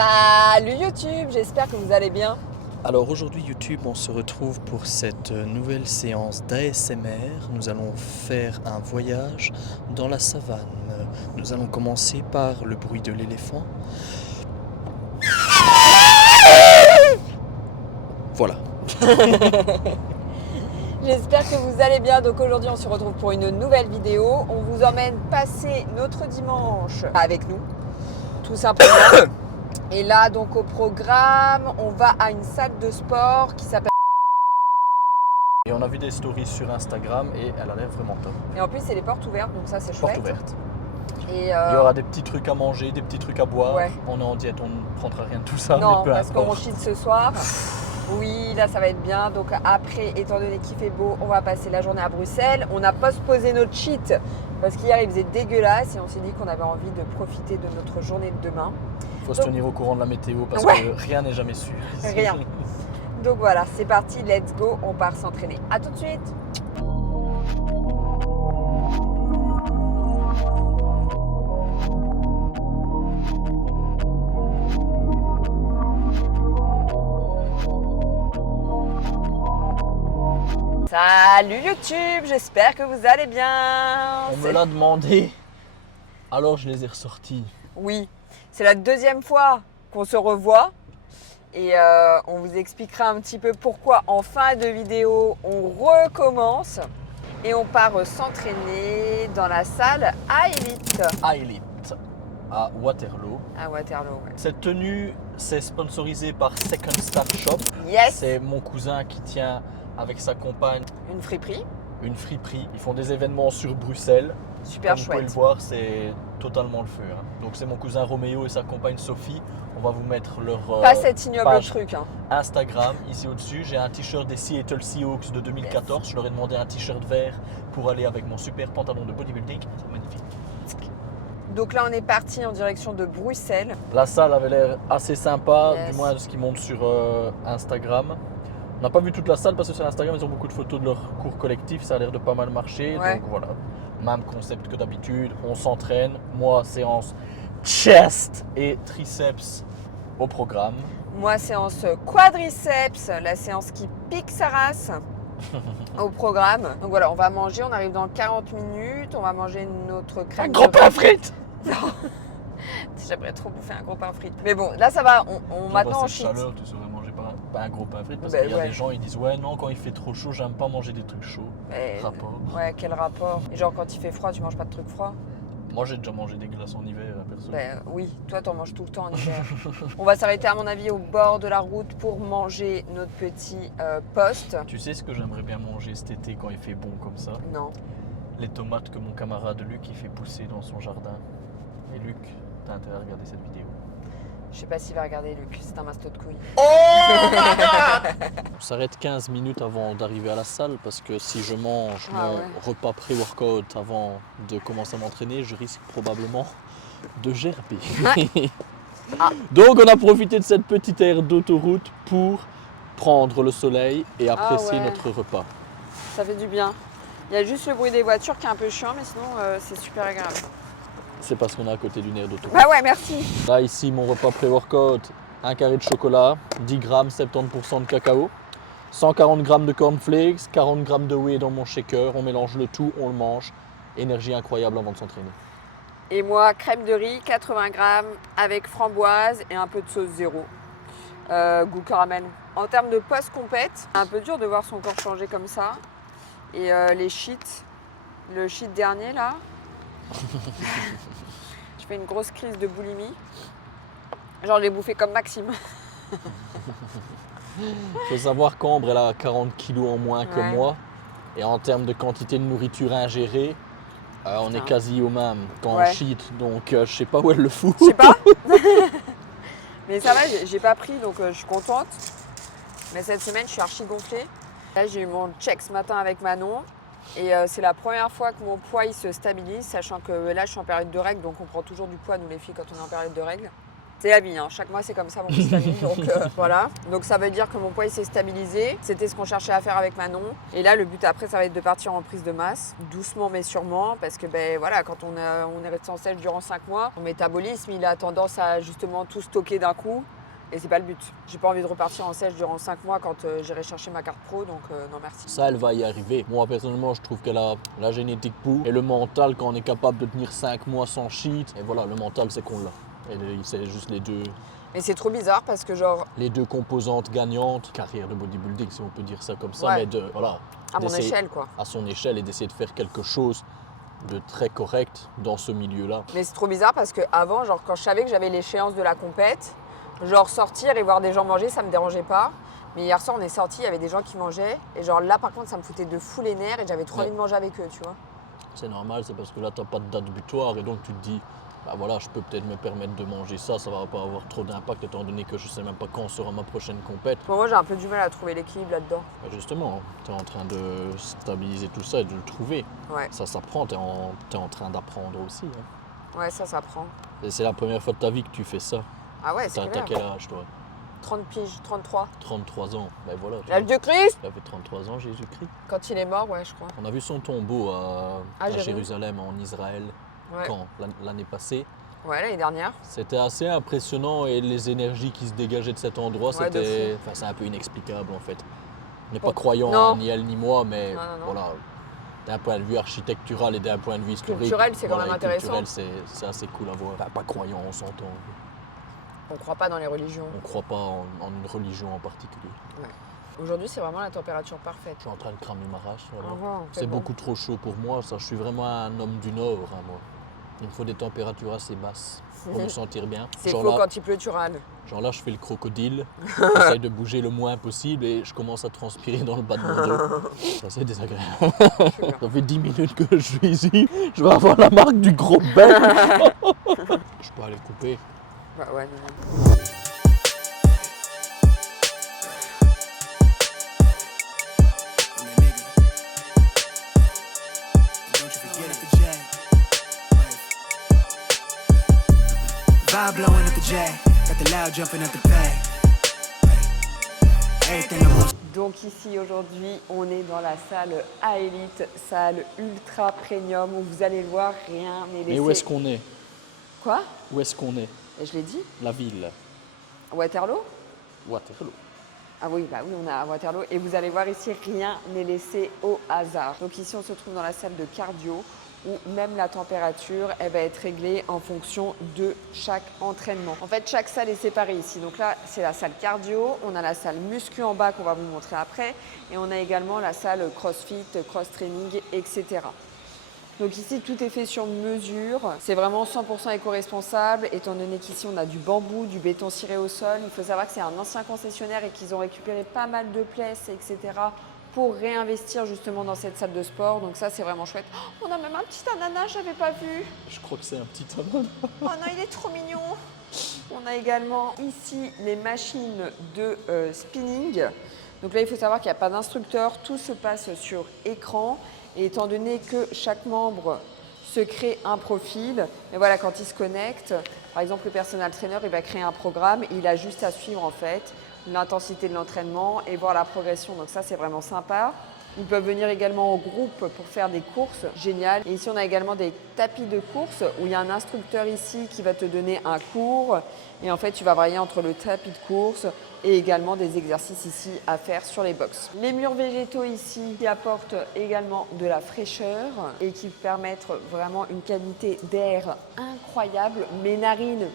Salut YouTube, j'espère que vous allez bien. Alors aujourd'hui YouTube, on se retrouve pour cette nouvelle séance d'ASMR. Nous allons faire un voyage dans la savane. Nous allons commencer par le bruit de l'éléphant. Voilà. J'espère que vous allez bien. Donc aujourd'hui on se retrouve pour une nouvelle vidéo. On vous emmène passer notre dimanche avec nous, tout simplement. Et là donc au programme, on va à une salle de sport qui s'appelle... Et on a vu des stories sur Instagram et elle a l'air vraiment top. Et en plus c'est les portes ouvertes, donc ça c'est chouette. Porte ouverte. Et Il y aura des petits trucs à manger, des petits trucs à boire. Ouais. On est en diète, on ne prendra rien de tout ça. non, mais peu parce qu'on importe. cheat ce soir. Oui, là ça va être bien. Donc après, étant donné qu'il fait beau, on va passer la journée à Bruxelles. On a postposé notre cheat parce qu'hier il faisait dégueulasse et on s'est dit qu'on avait envie de profiter de notre journée de demain. Il faut se tenir au courant de la météo parce Ouais. que rien n'est jamais sûr. Rien. Donc voilà, c'est parti, let's go, on part s'entraîner. À tout de suite. Salut YouTube, j'espère que vous allez bien. On me l'a demandé, alors je les ai ressortis. Oui, c'est la deuxième fois qu'on se revoit et on vous expliquera un petit peu pourquoi en fin de vidéo on recommence et on part s'entraîner dans la salle à Elite Elite à Waterloo. à Waterloo. Ouais. Cette tenue, c'est sponsorisé par Second Star Shop. Yes, C'est mon cousin qui tient avec sa compagne une friperie, une friperie. Ils font des événements sur Bruxelles. super Comme vous pouvez chouette. le voir, c'est totalement le feu. Hein. Donc c'est mon cousin Roméo et sa compagne Sophie. On va vous mettre leur Pas cet ignoble page truc. Hein. Instagram ici au-dessus. J'ai un t-shirt des Seattle Seahawks de 2014. Yes. Je leur ai demandé un t-shirt vert pour aller avec mon super pantalon de bodybuilding. C'est magnifique. Donc là on est parti en direction de Bruxelles. La salle avait l'air assez sympa, Yes. du moins de ce qu'ils montrent sur Instagram. On n'a pas vu toute la salle parce que sur Instagram ils ont beaucoup de photos de leur cours collectif, ça a l'air de pas mal marcher. Ouais. Donc voilà, même concept que d'habitude, on s'entraîne. Moi, séance chest et triceps au programme. Moi séance quadriceps, la séance qui pique sa race. Au programme. Donc voilà, on va manger, on arrive dans 40 minutes, on va manger notre crème. Un gros pain frites. J'aimerais trop bouffer un gros pain frites. Mais bon, là ça va, on maintenant on cette cheat. chaleur, tu saurais manger pas un gros pain frites parce Ben qu'il y a ouais. des gens ils disent ouais non quand il fait trop chaud j'aime pas manger des trucs chauds. Mais- Rapport. Ouais, quel rapport. Et genre quand il fait froid, tu manges pas de trucs froids. Moi j'ai déjà mangé des glaces en hiver perso. Ben oui, toi t'en manges tout le temps en hiver. On va s'arrêter à mon avis au bord de la route pour manger notre petit poste. Tu sais ce que j'aimerais bien manger cet été quand il fait bon comme ça? Non. Les tomates que mon camarade Luc il fait pousser dans son jardin. Et Luc, t'as intérêt à regarder cette vidéo. Je sais pas s'il va regarder Luc, c'est un masto de couilles. On s'arrête 15 minutes avant d'arriver à la salle parce que si je mange Ah mon ouais. repas pré-workout avant de commencer à m'entraîner, je risque probablement de gerber. Ah. Donc on a profité de cette petite aire d'autoroute pour prendre le soleil et apprécier ouais. notre repas. Ça fait du bien. Il y a juste le bruit des voitures qui est un peu chiant, mais sinon c'est super agréable. C'est parce qu'on est à côté d'une aire d'autoroute. Bah ouais, merci. Là, ici, mon repas pré-workout, un carré de chocolat, 10 grammes, 70% de cacao, 140 grammes de cornflakes, 40 grammes de whey dans mon shaker. On mélange le tout, on le mange. Énergie incroyable avant de s'entraîner. Et moi, crème de riz, 80 grammes avec framboise et un peu de sauce zéro. Goût caramel. En termes de post-compète, c'est un peu dur de voir son corps changer comme ça. Et les cheats, le cheat dernier là, je fais une grosse crise de boulimie. Genre, je l'ai bouffé comme Maxime. Il faut savoir qu'Ambre, elle a 40 kilos en moins que Ouais. moi. Et en termes de quantité de nourriture ingérée, on est Putain. quasi au même quand Ouais. on cheat. Donc, je sais pas où elle le fout. Je sais pas. Mais ça va, j'ai pas pris donc je suis contente. Mais cette semaine, je suis archi gonflée. Là, j'ai eu mon check ce matin avec Manon. Et c'est la première fois que mon poids il se stabilise, sachant que là, je suis en période de règles. Donc, on prend toujours du poids, nous les filles, quand on est en période de règles. C'est la vie, hein. Chaque mois c'est comme ça mon petit donc voilà. Donc ça veut dire que mon poids il s'est stabilisé. C'était ce qu'on cherchait à faire avec Manon. Et là le but après ça va être de partir en prise de masse, doucement mais sûrement, parce que ben voilà, quand on est resté en sèche durant 5 mois, mon métabolisme il a tendance à justement tout stocker d'un coup. Et c'est pas le but. J'ai pas envie de repartir en sèche durant 5 mois quand j'irai chercher ma carte pro, donc non merci. Ça, elle va y arriver. Moi, personnellement, je trouve qu'elle a la génétique pour. Et le mental, quand on est capable de tenir 5 mois sans cheat, et voilà, le mental, c'est qu'on l'a. Et c'est juste les deux. Mais c'est trop bizarre parce que genre... Les deux composantes gagnantes, carrière de bodybuilding, si on peut dire ça comme ça, Ouais. mais de, voilà. À mon échelle quoi. À son échelle et d'essayer de faire quelque chose de très correct dans ce milieu-là. Mais c'est trop bizarre parce que avant, genre quand je savais que j'avais l'échéance de la compète, genre sortir et voir des gens manger, ça me dérangeait pas. Mais hier soir, on est sortis, il y avait des gens qui mangeaient. Et genre là, par contre, ça me foutait de fou les nerfs et j'avais trop envie de manger avec eux, tu vois. C'est normal, c'est parce que là, tu n'as pas de date butoir et donc tu te dis, bah voilà, je peux peut-être me permettre de manger ça, ça va pas avoir trop d'impact étant donné que je sais même pas quand sera ma prochaine compète. Bon, moi, j'ai un peu du mal à trouver l'équilibre là-dedans. Et justement, tu es en train de stabiliser tout ça et de le trouver. Ouais, Ça s'apprend, tu es en train d'apprendre aussi. Hein. ouais, ça prend. Et c'est la première fois de ta vie que tu fais ça. Ah ouais, c'est T'as clair. quel âge, toi? 30 piges, 33. 33 ans. Ben voilà. L'âge de Christ. Il avait 33 ans, Jésus-Christ. Quand il est mort, ouais, je crois. On a vu son tombeau à Jérusalem. Jérusalem, en Israël, Ouais, quand? L'année passée. ouais l'année dernière. C'était assez impressionnant et les énergies qui se dégageaient de cet endroit, Ouais, de c'était. Enfin, c'est un peu inexplicable en fait. On n'est Bon, pas croyant, non. hein, ni elle ni moi, mais Non, non, non. voilà. D'un point de vue architectural et d'un point de vue historique. Culturel, c'est quand voilà, même et culturel, intéressant. c'est assez cool à voir. Enfin, pas croyant, on s'entend. On croit pas dans les religions. On ne croit pas en une religion en particulier. Aujourd'hui, c'est vraiment la température parfaite. Je suis en train de cramer ma race. Voilà. Au revoir, C'est bon. beaucoup trop chaud pour moi. Ça, je suis vraiment un homme du Nord, hein, moi. Il me faut des températures assez basses pour me sentir bien. C'est Genre faux là, quand il pleut, tu râles. genre là, je fais le crocodile, j'essaye de bouger le moins possible et je commence à transpirer dans le bas de mon dos. Ça, c'est désagréable. Ça fait 10 minutes que je suis ici, je vais avoir la marque du gros bec. Je peux aller couper. Bah ouais, non. I'm that nigga. And don't you forget it, the J. Vibe blowing at the J. Got the loud jumping at the pay. Everything I want. Donc ici aujourd'hui, on est dans la salle A-Elite, salle ultra premium où vous allez le voir, rien n'est laissé. Mais où est-ce qu'on est? Quoi? Où est-ce qu'on est? Et je l'ai dit? La ville. Waterloo? Waterloo. Ah oui, bah oui, on est à Waterloo. Et vous allez voir ici, rien n'est laissé au hasard. Donc ici, on se trouve dans la salle de cardio où même la température, elle va être réglée en fonction de chaque entraînement. En fait, chaque salle est séparée ici. Donc là, c'est la salle cardio. On a la salle muscu en bas qu'on va vous montrer après. Et on a également la salle crossfit, cross-training, etc. Donc ici, tout est fait sur mesure. C'est vraiment 100% éco-responsable, étant donné qu'ici, on a du bambou, du béton ciré au sol. Il faut savoir que c'est un ancien concessionnaire et qu'ils ont récupéré pas mal de places, etc. pour réinvestir justement dans cette salle de sport. Donc ça, c'est vraiment chouette. Oh, on a même un petit ananas, je n'avais pas vu. Je crois que c'est un petit ananas. Oh non, il est trop mignon. On a également ici les machines de spinning. Donc là, il faut savoir qu'il n'y a pas d'instructeur. Tout se passe sur écran. Et étant donné que chaque membre se crée un profil, et voilà, quand il se connecte, par exemple, le personal trainer, il va créer un programme. Il a juste à suivre en fait l'intensité de l'entraînement et voir la progression. Donc ça, c'est vraiment sympa. Ils peuvent venir également au groupe pour faire des courses, génial. Et ici, on a également des tapis de course où il y a un instructeur ici qui va te donner un cours. Et en fait, tu vas varier entre le tapis de course et également des exercices ici à faire sur les box. Les murs végétaux ici qui apportent également de la fraîcheur et qui permettent vraiment une qualité d'air incroyable. Mes narines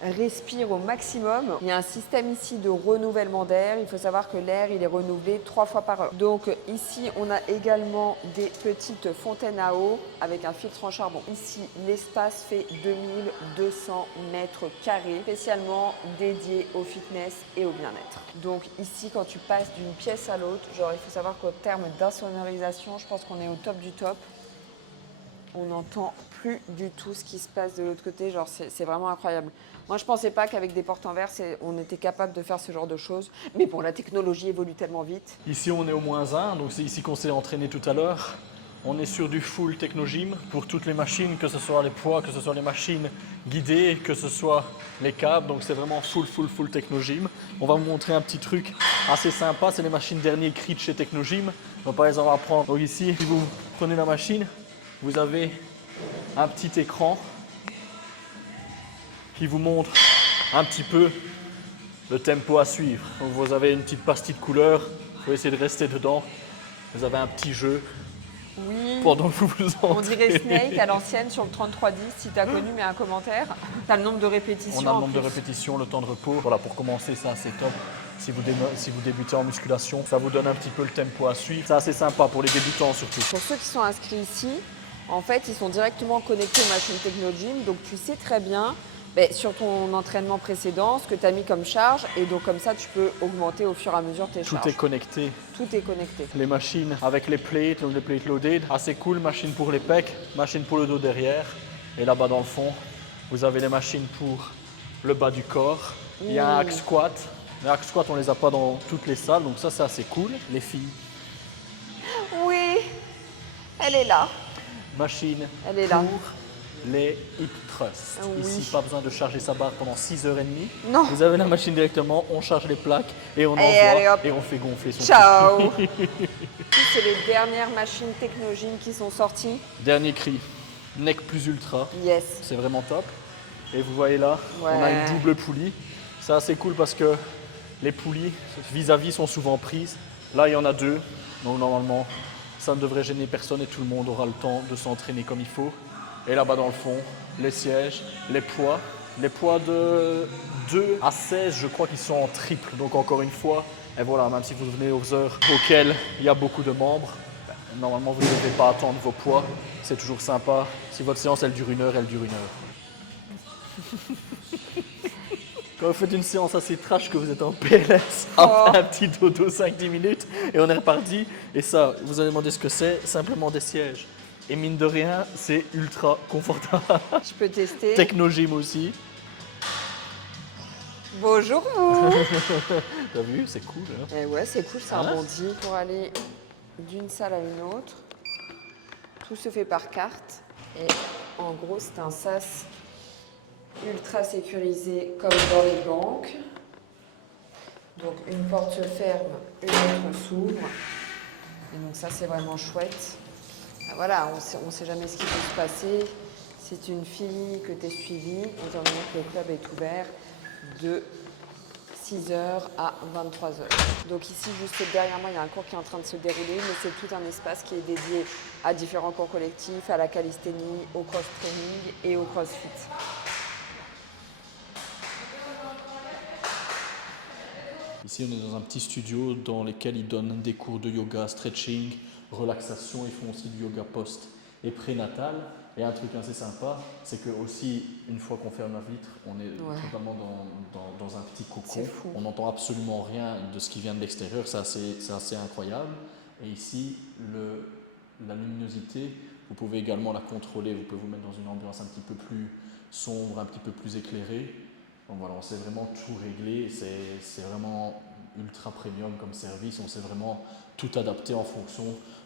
respire au maximum. Il y a un système ici de renouvellement d'air. Il faut savoir que l'air, il est renouvelé 3 fois par heure. Donc ici, on a également des petites fontaines à eau avec un filtre en charbon. Ici, l'espace fait 2200 mètres carrés, spécialement dédié au fitness et au bien-être. Donc ici, quand tu passes d'une pièce à l'autre, genre il faut savoir qu'au terme d'insonorisation, je pense qu'on est au top du top. On n'entend plus du tout ce qui se passe de l'autre côté, genre c'est vraiment incroyable. Moi je pensais pas qu'avec des portes en verre, on était capable de faire ce genre de choses, mais bon, la technologie évolue tellement vite. Ici, on est au -1, donc c'est ici qu'on s'est entraîné tout à l'heure. On est sur du full Technogym pour toutes les machines, que ce soit les poids, que ce soit les machines guidées, que ce soit les câbles. Donc c'est vraiment full Technogym. On va vous montrer un petit truc assez sympa, c'est les machines dernier cri de chez Technogym. Donc par exemple, on va prendre donc ici, si vous prenez la machine, vous avez un petit écran qui vous montre un petit peu le tempo à suivre. Donc vous avez une petite pastille de couleur, il faut essayer de rester dedans. Vous avez un petit jeu Oui. pendant que vous vous On dirait entraînez. Snake à l'ancienne sur le 3310. Si tu as connu, mets un commentaire. Tu as le nombre de répétitions. On a le en nombre de plus. répétitions, le temps de repos. Voilà, pour commencer, ça c'est top. Si vous débutez en musculation, ça vous donne un petit peu le tempo à suivre. C'est assez sympa pour les débutants surtout. Pour ceux qui sont inscrits ici, en fait, ils sont directement connectés aux machines Technogym. Donc, tu sais très bien sur ton entraînement précédent ce que tu as mis comme charge. Et donc, comme ça, tu peux augmenter au fur et à mesure tes charges. Tout est connecté. Tout est connecté. Les machines avec les plates, donc les plates loaded, assez cool. Machine pour les pecs, machine pour le dos derrière. Et là-bas dans le fond, vous avez les machines pour le bas du corps. Il y a un hack squat. Les hack squat, on les a pas dans toutes les salles, donc ça c'est assez cool. Les filles, Oui, elle est là. machine Elle est là. pour les hip thrusts. Oui. Ici, pas besoin de charger sa barre pendant 6h30. Non. Vous avez la machine directement, on charge les plaques et on allez, envoie hop. et on fait gonfler son Ciao. C'est les dernières machines Technogym qui sont sorties. Dernier cri, neck plus ultra. Yes. C'est vraiment top. Et vous voyez là, Ouais. on a une double poulie. C'est assez cool parce que les poulies vis-à-vis sont souvent prises. Là, il y en a deux. Donc normalement, ça ne devrait gêner personne et tout le monde aura le temps de s'entraîner comme il faut. Et là-bas dans le fond, les sièges, les poids. Les poids de 2 à 16, je crois qu'ils sont en triple. Donc encore une fois, et voilà, même si vous venez aux heures auxquelles il y a beaucoup de membres, normalement vous ne devez pas attendre vos poids. C'est toujours sympa. Si votre séance elle dure 1 heure, elle dure 1 heure. Quand vous faites une séance assez trash que vous êtes en PLS, après un petit dodo 5-10 minutes et on est reparti. Et ça, vous allez demander ce que c'est, simplement des sièges. Et mine de rien, c'est ultra confortable. Je peux tester. Technogym aussi. Bonjour vous. T'as vu, c'est cool. Hein. Eh ouais, c'est cool, ça Hein rebondit pour aller d'une salle à une autre. Tout se fait par carte. Et en gros, c'est un sas ultra sécurisé comme dans les banques. Donc une porte se ferme, une autre s'ouvre. Et donc ça, c'est vraiment chouette. Ah, voilà, on sait jamais ce qui peut se passer. C'est une fille que tu es suivie, étant donné que le club est ouvert de 6h à 23h. Donc ici, juste derrière moi, il y a un cours qui est en train de se dérouler, mais c'est tout un espace qui est dédié à différents cours collectifs, à la calisthénie, au cross-training et au crossfit. Ici, on est dans un petit studio dans lequel ils donnent des cours de yoga, stretching, relaxation. Ils font aussi du yoga post et prénatal. Et un truc assez sympa, c'est que aussi, une fois qu'on ferme la vitre, on est totalement dans un petit cocon. On n'entend absolument rien de ce qui vient de l'extérieur. C'est assez incroyable. Et ici, la luminosité, vous pouvez également la contrôler. Vous pouvez vous mettre dans une ambiance un petit peu plus sombre, un petit peu plus éclairée. Donc voilà, on sait vraiment tout régler, c'est vraiment ultra premium comme service, on sait vraiment tout adapter en fonction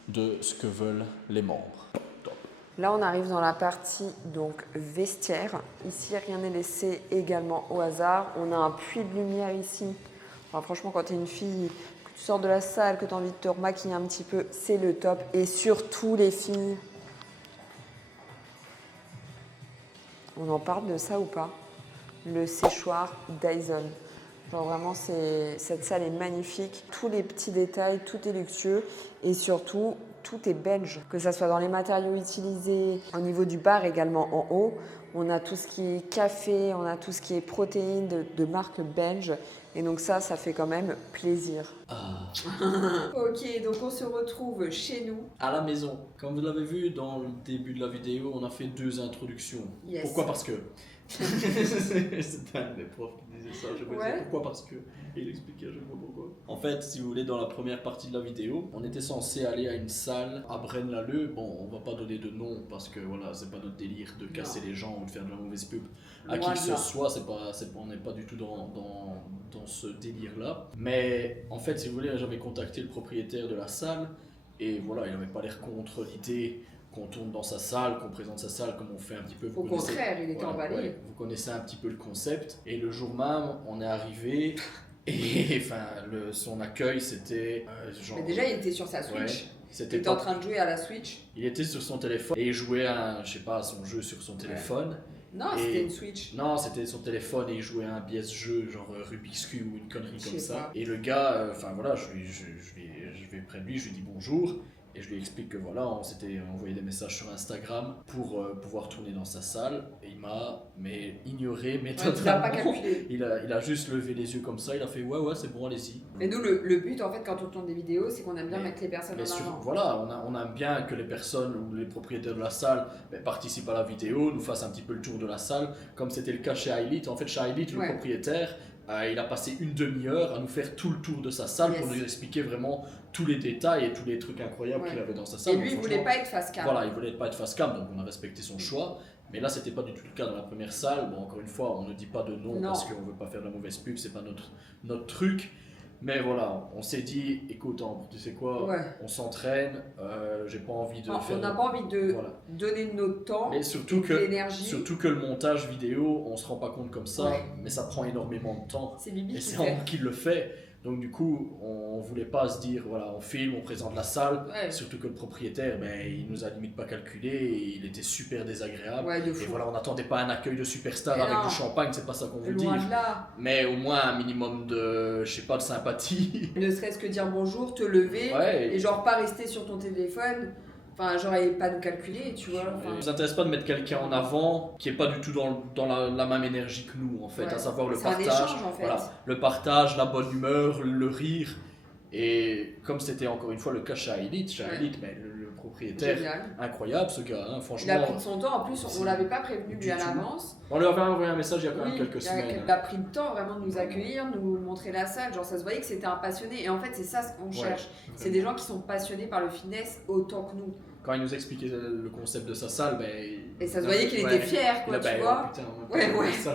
de ce que veulent les membres. Top. Là, on arrive dans la partie donc vestiaire. Ici, rien n'est laissé également au hasard. On a un puits de lumière ici. Enfin, franchement, quand tu es une fille, que tu sors de la salle, que tu as envie de te remaquiller un petit peu, c'est le top. Et surtout les filles, on en parle de ça ou pas ? Le séchoir Dyson. Genre vraiment, cette salle est magnifique. Tous les petits détails, tout est luxueux et surtout, tout est belge. Que ce soit dans les matériaux utilisés, au niveau du bar également en haut, on a tout ce qui est café, on a tout ce qui est protéines de marque belge. Et donc ça fait quand même plaisir. Ok, donc on se retrouve chez nous. À la maison. Comme vous l'avez vu dans le début de la vidéo, on a fait 2 introductions. Yes. Pourquoi ? Parce que. C'était un des profs qui disait ça. Je me disais pourquoi ? Parce que. Et il expliquait, je ne sais pas pourquoi. En fait, si vous voulez, dans la première partie de la vidéo, on était censé aller à une salle à Braine-l'Alleud. Bon, on va pas donner de nom parce que voilà, c'est pas notre délire de casser les gens ou de faire de la mauvaise pub à qui que ce soit. On n'est pas du tout dans ce délire-là. Mais en fait, si vous voulez, j'avais contacté le propriétaire de la salle. Et voilà, il n'avait pas l'air contre l'idée qu'on tourne dans sa salle, qu'on présente sa salle comme on fait un petit peu. Au contraire, il était emballé. Ouais, vous connaissez un petit peu le concept. Et le jour même, on est arrivé et enfin, son accueil c'était genre. Mais déjà, il était sur sa Switch. Ouais, il était en train de jouer à la Switch. Il était sur son téléphone et il jouait à son jeu sur son téléphone. Non, c'était une Switch. Non, c'était son téléphone et il jouait à un biais jeu, genre Rubik's Cube ou une connerie comme ça. Pas. Et le gars, enfin voilà, je vais près de lui, je lui dis bonjour. Et je lui explique que voilà, on s'était envoyé des messages sur Instagram pour pouvoir tourner dans sa salle. Et il m'a ignoré, mais il n'a pas calculé. Il a juste levé les yeux comme ça, il a fait ouais, c'est bon, allez-y. Mais nous, le but en fait, quand on tourne des vidéos, c'est qu'on aime bien mettre les personnes en avant. Voilà, on aime bien que les personnes ou les propriétaires de la salle participent à la vidéo, nous fassent un petit peu le tour de la salle, comme c'était le cas chez Highlight. En fait, chez Highlight, le propriétaire, il a passé une demi-heure à nous faire tout le tour de sa salle pour nous expliquer vraiment tous les détails et tous les trucs incroyables qu'il avait dans sa salle. Et lui, il voulait pas être face cam. Voilà, il voulait pas être face cam, donc on a respecté son choix. Mais là, c'était pas du tout le cas dans la première salle. Bon, encore une fois, on ne dit pas de non parce qu'on veut pas faire de la mauvaise pub, c'est pas notre truc. Mais voilà, on s'est dit, écoute, tu sais quoi, on s'entraîne, j'ai pas envie de faire... On n'a pas envie de donner de notre temps, mais surtout de l'énergie. Surtout que le montage vidéo, on se rend pas compte comme ça, mais ça prend énormément de temps. C'est Bibi et c'est moi qui le fait. Donc du coup, on voulait pas se dire, voilà, on filme, on présente la salle, surtout que le propriétaire, il nous a limite pas calculé, et il était super désagréable. Et voilà, on n'attendait pas un accueil de superstar avec du champagne, c'est pas ça qu'on veut dire. Mais au moins un minimum de, je sais pas, de sympathie. Ne serait-ce que dire bonjour, te lever, et genre pas rester sur ton téléphone. Enfin, genre, et pas nous calculer, tu vois. Ça nous intéresse pas de mettre quelqu'un en avant qui est pas du tout dans la même énergie que nous, en fait, à savoir le partage. C'est un échange, en fait. Voilà, le partage, la bonne humeur, le rire. Et comme c'était encore une fois le cas chez Highlight, mais le propriétaire, incroyable ce gars, hein, franchement. Il a pris son temps, en plus on l'avait pas prévenu lui à l'avance. On lui avait envoyé un message il y a quand même quelques semaines. Il a pris le temps vraiment de nous accueillir, de nous montrer la salle, genre ça se voyait que c'était un passionné. Et en fait c'est ça ce qu'on cherche, c'est des gens qui sont passionnés par le fitness autant que nous. Quand il nous expliquait le concept de sa salle, et ça se voyait qu'il était fier, quoi, tu vois. Putain,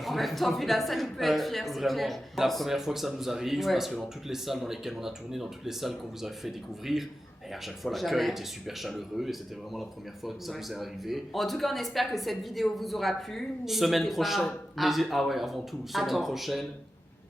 en même temps, vu la salle, il peut être fier, c'est clair. C'est la première fois que ça nous arrive, parce que dans toutes les salles dans lesquelles on a tourné, dans toutes les salles qu'on vous a fait découvrir, et à chaque fois l'accueil était super chaleureux, et c'était vraiment la première fois que ça nous est arrivé. En tout cas, on espère que cette vidéo vous aura plu. Semaine prochaine, avant tout, semaine prochaine,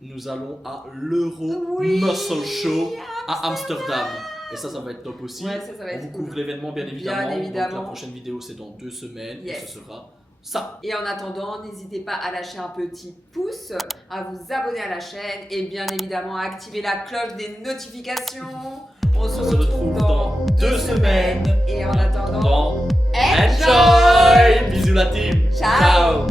nous allons à l'Euro Muscle Show à Amsterdam. Et ça va être top aussi. On vous couvre l'événement bien évidemment. Donc la prochaine vidéo c'est dans 2 semaines et ce sera ça. Et en attendant, n'hésitez pas à lâcher un petit pouce, à vous abonner à la chaîne et bien évidemment à activer la cloche des notifications. On se retrouve dans 2 semaines. Et en attendant, enjoy. Bisous la team. Ciao.